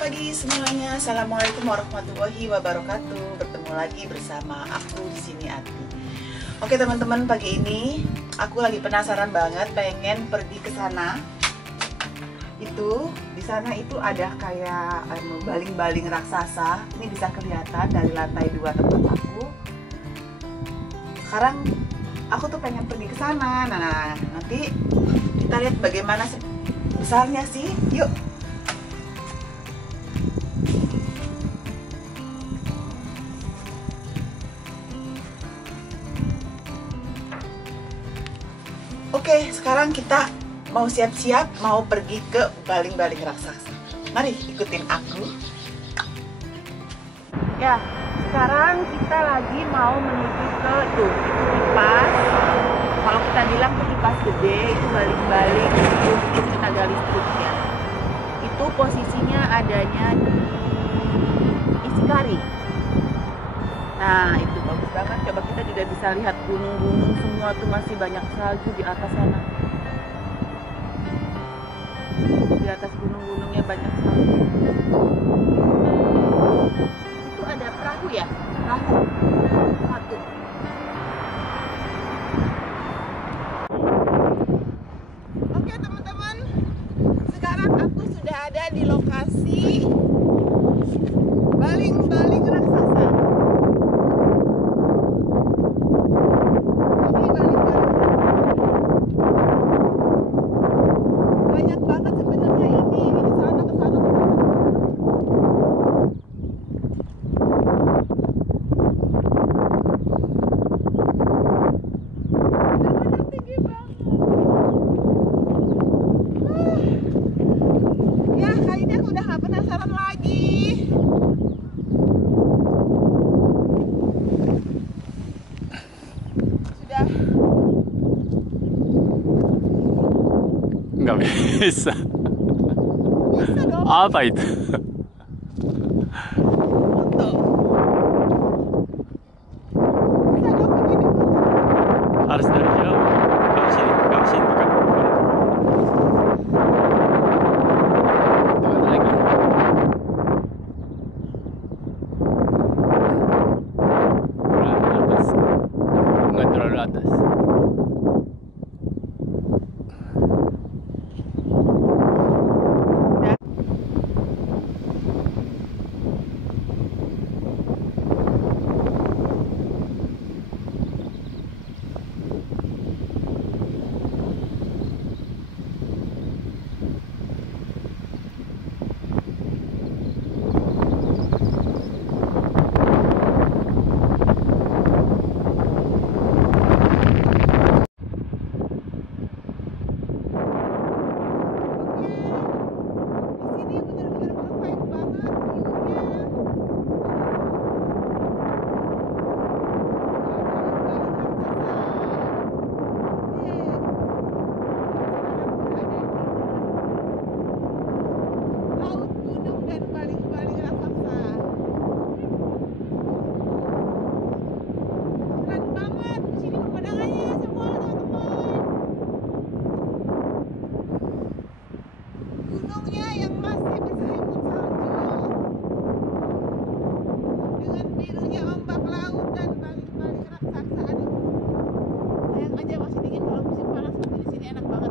pagi semuanya. Assalamualaikum warahmatullahi wabarakatuh. Bertemu lagi bersama aku di sini Ati. Oke teman-teman, pagi ini aku lagi penasaran banget pengen pergi ke sana. Itu di sana itu ada kayak baling-baling raksasa. Ini bisa kelihatan dari lantai 2 tempat aku. Sekarang aku tuh pengen pergi ke sana. Nah, nanti kita lihat bagaimana besarnya sih. Yuk. Oke, sekarang kita mau siap-siap mau pergi ke baling-baling raksasa. Mari ikutin aku. Ya, sekarang kita lagi mau menuju ke itu kipas. Kalau kita bilang tuh kipas gede, itu baling-baling untuk tenaga listriknya. Itu posisinya adanya di Isikari. Nah, itu bagus banget. Coba kita juga bisa lihat gunung-gunung semua tuh masih banyak salju di atas sana. Di atas gunung-gunungnya banyak salju. Itu ada perahu ya? Perahu. Satu. Oke teman-teman. Sekarang aku sudah ada di lokasi baling-baling raksasa. Nggak bisa. Bisa dong. Apa itu? Foto. Bisa dong begini foto. Harus dari jauh. Kau sini bukan. Itu ada lagi. Terlalu atas. Nggak terlalu atas. Enak banget